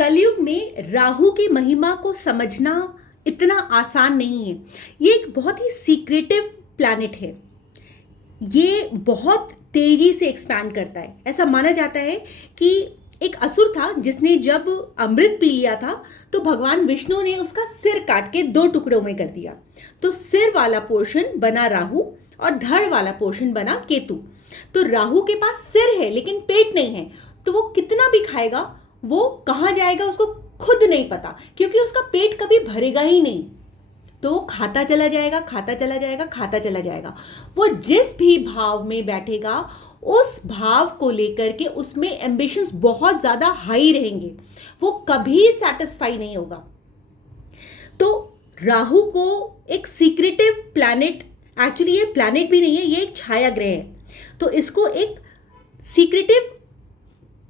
कलयुग में राहु की महिमा को समझना इतना आसान नहीं है। ये एक बहुत ही सीक्रेटिव प्लैनेट है। ये बहुत तेजी से एक्सपैंड करता है। ऐसा माना जाता है कि एक असुर था जिसने जब अमृत पी लिया था तो भगवान विष्णु ने उसका सिर काट के 2 टुकड़ों में कर दिया। तो सिर वाला पोर्शन बना राहु और धड़ वाला पोर्शन बना केतु। तो राहु के पास सिर है लेकिन पेट नहीं है, तो वो कितना भी खाएगा, वो कहाँ जाएगा उसको खुद नहीं पता, क्योंकि उसका पेट कभी भरेगा ही नहीं। तो वो खाता चला जाएगा, खाता चला जाएगा, खाता चला जाएगा। वो जिस भी भाव में बैठेगा उस भाव को लेकर के उसमें एम्बिशंस बहुत ज़्यादा हाई रहेंगे, वो कभी सेटिस्फाई नहीं होगा। तो राहु को एक सीक्रेटिव प्लैनेट, एक्चुअली ये प्लैनेट भी नहीं है, ये एक छाया ग्रह है। तो इसको एक सीक्रेटिव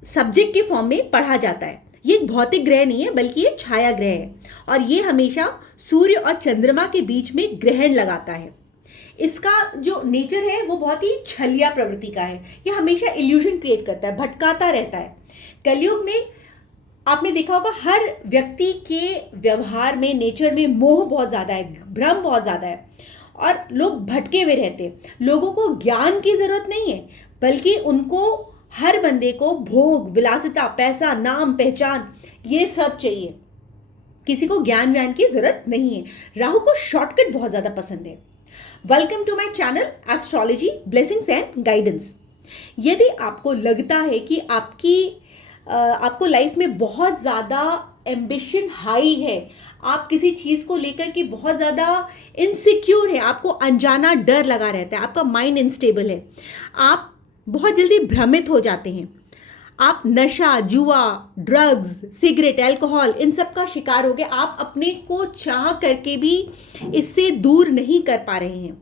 सब्जेक्ट के फॉर्म में पढ़ा जाता है। ये एक भौतिक ग्रह नहीं है बल्कि ये छाया ग्रह है और ये हमेशा सूर्य और चंद्रमा के बीच में ग्रहण लगाता है। इसका जो नेचर है वो बहुत ही छलिया प्रवृत्ति का है। ये हमेशा इल्यूजन क्रिएट करता है, भटकाता रहता है। कलयुग में आपने देखा होगा हर व्यक्ति के व्यवहार में, नेचर में मोह बहुत ज़्यादा है, भ्रम बहुत ज़्यादा है और लोग भटके हुए रहते हैं। लोगों को ज्ञान की ज़रूरत नहीं है बल्कि उनको, हर बंदे को भोग, विलासिता, पैसा, नाम, पहचान, ये सब चाहिए। किसी को ज्ञान व्यान की जरूरत नहीं है। राहु को शॉर्टकट बहुत ज्यादा पसंद है। Welcome to my channel astrology blessings and guidance. यदि आपको लगता है कि आपको लाइफ में बहुत ज़्यादा एम्बिशन हाई है, आप किसी चीज़ को लेकर के बहुत ज़्यादा इनसिक्योर है, आपको अनजाना डर लगा रहता है, आपका माइंड अनस्टेबल है, आप बहुत जल्दी भ्रमित हो जाते हैं, आप नशा, जुआ, ड्रग्स, सिगरेट, अल्कोहल, इन सब का शिकार हो गए, आप अपने को चाह करके भी इससे दूर नहीं कर पा रहे हैं,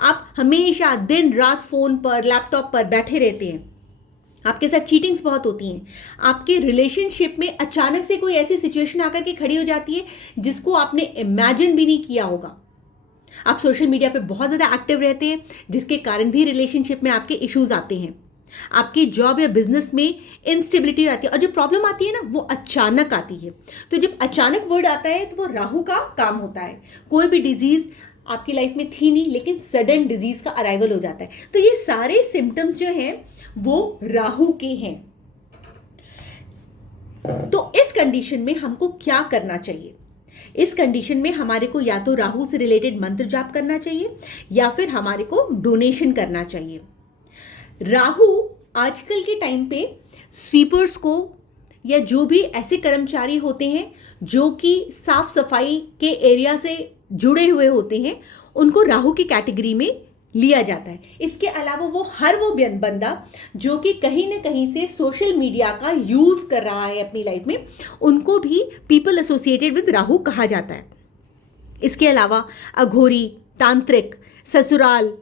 आप हमेशा दिन रात फ़ोन पर, लैपटॉप पर बैठे रहते हैं, आपके साथ चीटिंग्स बहुत होती हैं, आपके रिलेशनशिप में अचानक से कोई ऐसी सिचुएशन आकर के खड़ी हो जाती है जिसको आपने इमेजिन भी नहीं किया होगा, आप सोशल मीडिया पे बहुत ज़्यादा एक्टिव रहते हैं जिसके कारण भी रिलेशनशिप में आपके इश्यूज आते हैं, आपकी जॉब या बिजनेस में इंस्टेबिलिटी आती है और जो प्रॉब्लम आती है ना वो अचानक आती है। तो जब अचानक वर्ड आता है तो वो राहु का काम होता है। कोई भी डिजीज़ आपकी लाइफ में थी नहीं लेकिन सडन डिजीज़ का अराइवल हो जाता है। तो ये सारे सिम्टम्स जो हैं वो राहु के हैं। तो इस कंडीशन में हमको क्या करना चाहिए? इस कंडीशन में हमारे को या तो राहु से रिलेटेड मंत्र जाप करना चाहिए या फिर हमारे को डोनेशन करना चाहिए। राहु आजकल के टाइम पे स्वीपर्स को या जो भी ऐसे कर्मचारी होते हैं जो कि साफ सफाई के एरिया से जुड़े हुए होते हैं, उनको राहु की कैटेगरी में लिया जाता है। इसके अलावा वो बंदा जो कि कहीं ना कहीं से सोशल मीडिया का यूज़ कर रहा है अपनी लाइफ में, उनको भी पीपल एसोसिएटेड विद राहु कहा जाता है। इसके अलावा अघोरी, तांत्रिक, ससुराल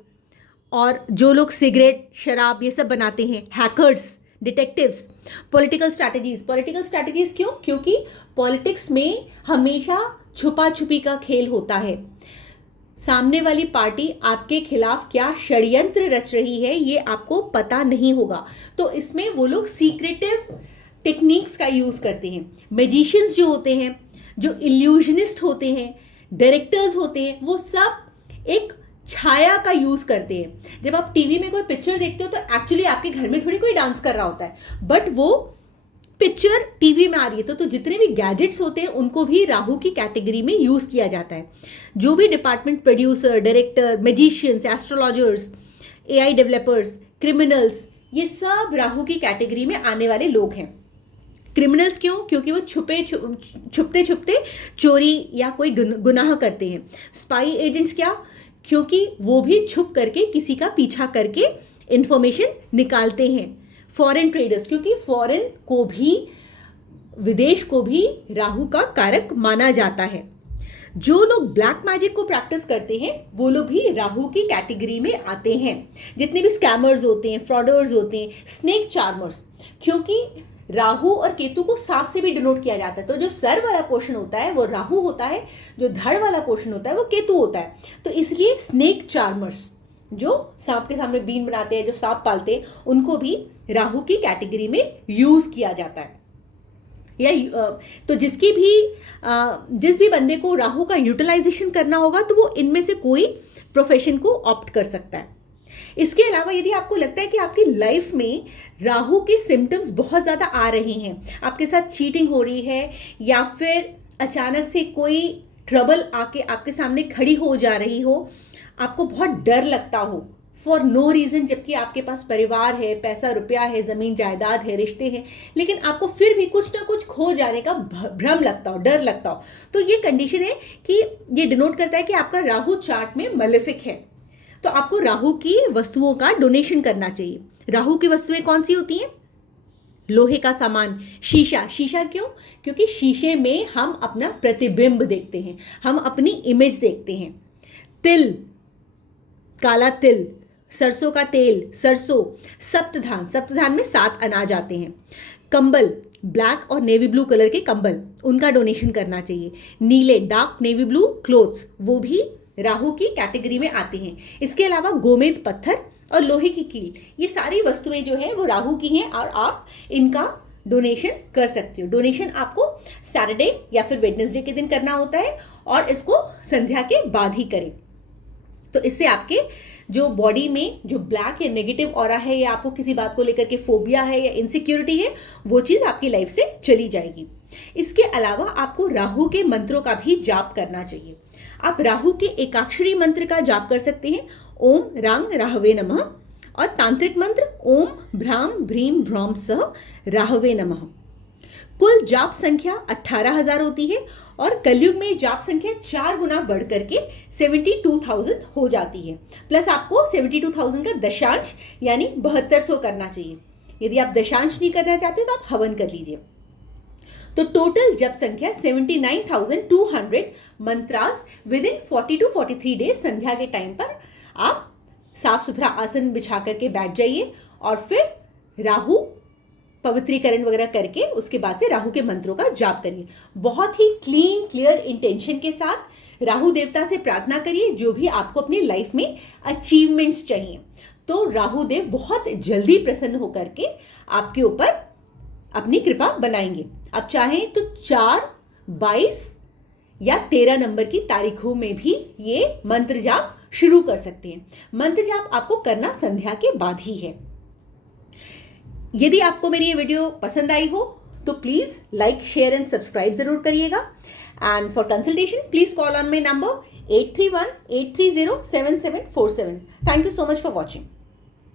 और जो लोग सिगरेट, शराब ये सब बनाते हैं, हैकर्स, डिटेक्टिव्स, पॉलिटिकल स्ट्रैटेजीज क्यों? क्योंकि पॉलिटिक्स में हमेशा छुपा छुपी का खेल होता है। सामने वाली पार्टी आपके खिलाफ क्या षड्यंत्र रच रही है ये आपको पता नहीं होगा, तो इसमें वो लोग सीक्रेटिव टेक्निक्स का यूज़ करते हैं। मैजिशियंस जो होते हैं, जो इल्यूजनिस्ट होते हैं, डायरेक्टर्स होते हैं, वो सब एक छाया का यूज़ करते हैं। जब आप टीवी में कोई पिक्चर देखते हो तो एक्चुअली आपके घर में थोड़ी कोई डांस कर रहा होता है, बट वो पिक्चर टीवी में आ रही है। तो जितने भी गैजेट्स होते हैं उनको भी राहु की कैटेगरी में यूज़ किया जाता है। जो भी department, producer, director, magicians, astrologers, AI developers, criminals, ये सब राहु की कैटेगरी में आने वाले लोग हैं। क्रिमिनल्स क्यों? क्योंकि वो छुपते छुपते चोरी या कोई गुनाह करते हैं। स्पाई एजेंट्स क्या? क्योंकि वो भी छुप करके किसी का पीछा करके इंफॉर्मेशन निकालते हैं। फॉरेन ट्रेडर्स, क्योंकि फॉरेन को भी, विदेश को भी राहु का कारक माना जाता है। जो लोग ब्लैक मैजिक को प्रैक्टिस करते हैं वो लोग भी राहु की कैटेगरी में आते हैं। जितने भी स्कैमर्स होते हैं, फ्रॉडर्स होते हैं, स्नेक चार्मर्स, क्योंकि राहु और केतु को सांप से भी डिनोट किया जाता है। तो जो सर वाला पोर्शन होता है वो राहु होता है, जो धड़ वाला पोर्शन होता है वो केतु होता है। तो इसलिए स्नेक चार्मर्स, जो सांप के सामने बीन बनाते हैं, जो सांप पालते हैं, उनको भी राहु की कैटेगरी में यूज किया जाता है। तो जिस भी बंदे को राहु का यूटिलाइजेशन करना होगा तो वो इनमें से कोई प्रोफेशन को ऑप्ट कर सकता है। इसके अलावा यदि आपको लगता है कि आपकी लाइफ में राहु के सिम्टम्स बहुत ज़्यादा आ रहे हैं, आपके साथ चीटिंग हो रही है या फिर अचानक से कोई ट्रबल आके आपके सामने खड़ी हो जा रही हो, आपको बहुत डर लगता हो फॉर नो रीज़न, जबकि आपके पास परिवार है, पैसा रुपया है, ज़मीन जायदाद है, रिश्ते हैं, लेकिन आपको फिर भी कुछ ना कुछ खो जाने का भ्रम लगता हो, डर लगता हो, तो ये कंडीशन है कि ये डिनोट करता है कि आपका राहु चार्ट में मलेफिक है। तो आपको राहु की वस्तुओं का डोनेशन करना चाहिए। राहु की वस्तुएं कौन सी होती हैं? लोहे का सामान, शीशा। शीशा क्यों? क्योंकि शीशे में हम अपना प्रतिबिंब देखते हैं, हम अपनी इमेज देखते हैं। तिल, काला तिल, सरसों का तेल, सरसों। सप्तधान, सप्तधान में 7 अनाज आते हैं। कंबल, ब्लैक और नेवी ब्लू कलर के कंबल, उनका डोनेशन करना चाहिए। नीले, डार्क नेवी ब्लू क्लोथ्स, वो भी राहु की कैटेगरी में आते हैं। इसके अलावा गोमेद पत्थर और लोहे की कील, ये सारी वस्तुएं जो है वो राहु की हैं और आप इनका डोनेशन कर सकते हो। डोनेशन आपको सैटरडे या फिर वेडनेसडे के दिन करना होता है और इसको संध्या के बाद ही करें। तो इससे आपके जो बॉडी में जो ब्लैक या नेगेटिव ऑरा है या आपको किसी बात को लेकर के फोबिया है या इनसिक्योरिटी है, वो चीज़ आपकी लाइफ से चली जाएगी। इसके अलावा आपको राहु के मंत्रों का भी जाप करना चाहिए। आप राहु के एकाक्षरी मंत्र का जाप कर सकते हैं, ओम रांग राहवे नमः, और तांत्रिक मंत्र ओम भ्राम भ्रीम भ्रौम सह राहवे नमः। कुल जाप संख्या 18,000 होती है और कलयुग में जाप संख्या 4 गुना बढ़ करके 72,000 हो जाती है। प्लस आपको 72,000 का दशांश यानी 7200 करना चाहिए। यदि आप दशांश नहीं करना चाहते तो आप हवन कर लीजिए। तो टोटल जप संख्या 79,200 mantras with in 40 to 43 days. संध्या के टाइम पर आप साफ सुथरा आसन बिछा करके बैठ जाइए और फिर राहु पवित्रीकरण वगैरह करके उसके बाद से राहु के मंत्रों का जाप करिए। बहुत ही क्लीन क्लियर इंटेंशन के साथ राहु देवता से प्रार्थना करिए जो भी आपको अपनी लाइफ में अचीवमेंट्स चाहिए। तो राहु देव बहुत जल्दी प्रसन्न होकर के आपके ऊपर अपनी कृपा बनाएंगे। आप चाहें तो 4, 22 या 13 नंबर की तारीखों में भी ये मंत्र जाप शुरू कर सकते हैं। मंत्र जाप आपको करना संध्या के बाद ही है। यदि आपको मेरी ये वीडियो पसंद आई हो तो please like share and subscribe ज़रूर करिएगा। And for consultation please call on my number 831-830-7747। Thank you so much for watching.